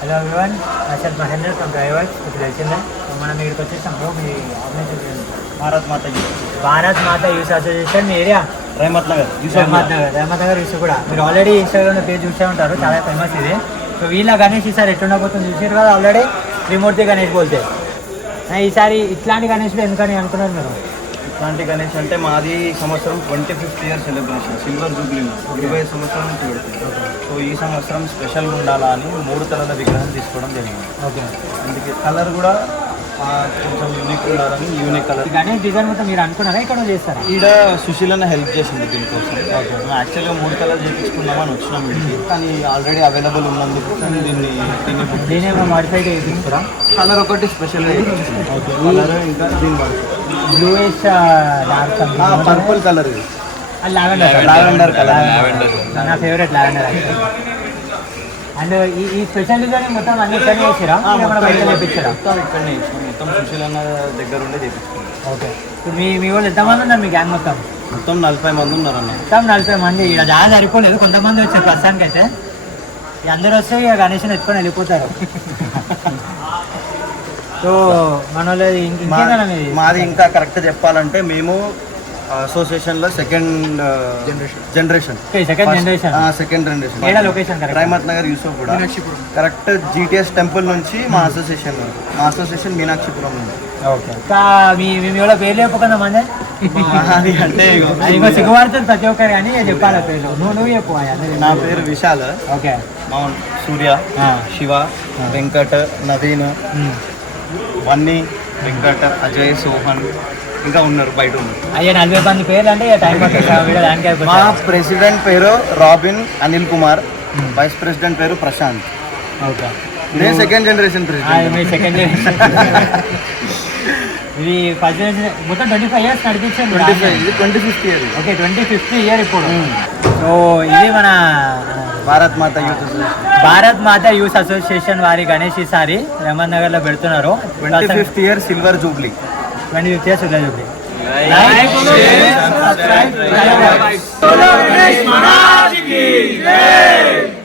Hello everyone, అసలు Mahender from drivers. ఇప్పుడు తెలిసిందే మనం ఇక్కడికి వచ్చేసాం బ్రో. మీ ఆర్గనైజేషన్ భారత్ మాత యూస్ అసోసియేషన్. మీ ఏరియా రహమత్ నగర్ యూస్ కూడా. మీరు ఆల్రెడీ ఇన్స్టాగ్రామ్లో పేజ్ చూసే ఉంటారు, చాలా ఫేమస్ ఇది. సో వీళ్ళ గణేష్ ఈసారి ఎట్లుండబోతుంది చూసారు కదా ఆల్రెడీ. త్రిమూర్తి గణేష్ పోతే ఈసారి ఇట్లాంటి గణేష్లు ఎందుకని అనుకున్నారు మీరు? ఇట్లాంటి గణేష్ అంటే మాది సంవత్సరం 25th year celebration, silver Jubilee 20 సంవత్సరాల నుంచి పెడుతుంది. సో ఈ సంవత్సరం స్పెషల్ ఉండాలా అని 3 తలల విగ్రహం తీసుకోవడం జరిగింది. ఓకే, అందుకే కలర్ కూడా కొంచెం యూనిక్ ఉండాలని యూనిక్ కలర్. గణేష్ డిజైన్ మొత్తం మీరు అనుకున్నారా, ఇక్కడ చేస్తారా? ఈడ సుశీలన్న హెల్ప్ చేసింది దీనికోసం. మేము యాక్చువల్గా 3 కలర్ చేయించుకున్నామని వచ్చినాం వీడికి, కానీ ఆల్రెడీ అవైలబుల్ ఉన్నందుకు దీన్ని మాడిఫై చేయించుకురా. కలర్ ఒకటి స్పెషల్గా కలర్, ఇంకా దీని బ్లూయిష్ డార్క్ పర్పుల్ కలర్, ఇది లావెండర్ కలర్. నా ఫేవరెట్ లావెండర్. అండ్ ఈ స్పెషల్ డిజైన్ మొత్తం అన్ని ఇక్కడనే చేసిరా, బయట చేయించారా? మొత్తం ఇక్కడనే చేసినాం, మొత్తం సుశీలన్న దగ్గర ఉండే చేయించుకున్నాం. ఓకే, ఇప్పుడు మీ వాళ్ళు ఎంతమంది ఉన్నారు మీ గ్యాంగ్ మొత్తం? మొత్తం 40 మంది ఉన్నారు మొత్తం 40 మంది. ఇక చాలా సరిపోలేదు, కొంతమంది వచ్చారు ప్రస్తుతానికి అయితే. అందరూ వస్తే ఇక గణేష్ని ఎత్తుకొని వెళ్ళిపోతారు. సో మన వాళ్ళు ఇంకేనా మాది ఇంకా కరెక్ట్ చెప్పాలంటే మేము అసోసియేషన్లో second generation location Rahmat Nagar Yusuf కూడా కరెక్ట్ GTS టెంపుల్ నుంచి మా అసోసియేషన్ మీనాక్షిపురం ఉంది. ఓకే, మీ వాళ్ళ పేర్లు చెప్పకుండా మంది అది అంటే ఇంకో సిగ్గుపడుతుంది ప్రతి ఒక్కరు, కానీ చెప్పాలి పేర్లు. నువ్వు చెప్పు. నా పేరు విశాల్. ఓకే, మా సూర్య, శివ, వెంకట్, నవీన్, వన్నీ, వెంకట్, అజయ్, సోహన్, ఇంకా ఉన్నారు బయట ఉన్నారు. అయ్యా 40 మంది పేర్లు అంటే టైం పడుతుంది. మా ప్రెసిడెంట్ పేరు Robin Anil Kumar, vice president పేరు ప్రశాంత్. ఓకే, నేను second generation president. Second generation. ఇది ఫస్ట్ జనరేషన్ మొత్తం 25 years నడిపించాను. 25th year. Okay, 25th year ఇప్పుడు. సో ఇది మన భారత్ మాత యూత్ అసోసియేషన్ వారి గణేష్ ఈసారి రహమత్ నగర్లో పెడుతున్నారు. 25th year silver Jubilee. 25th year silver Jubilee.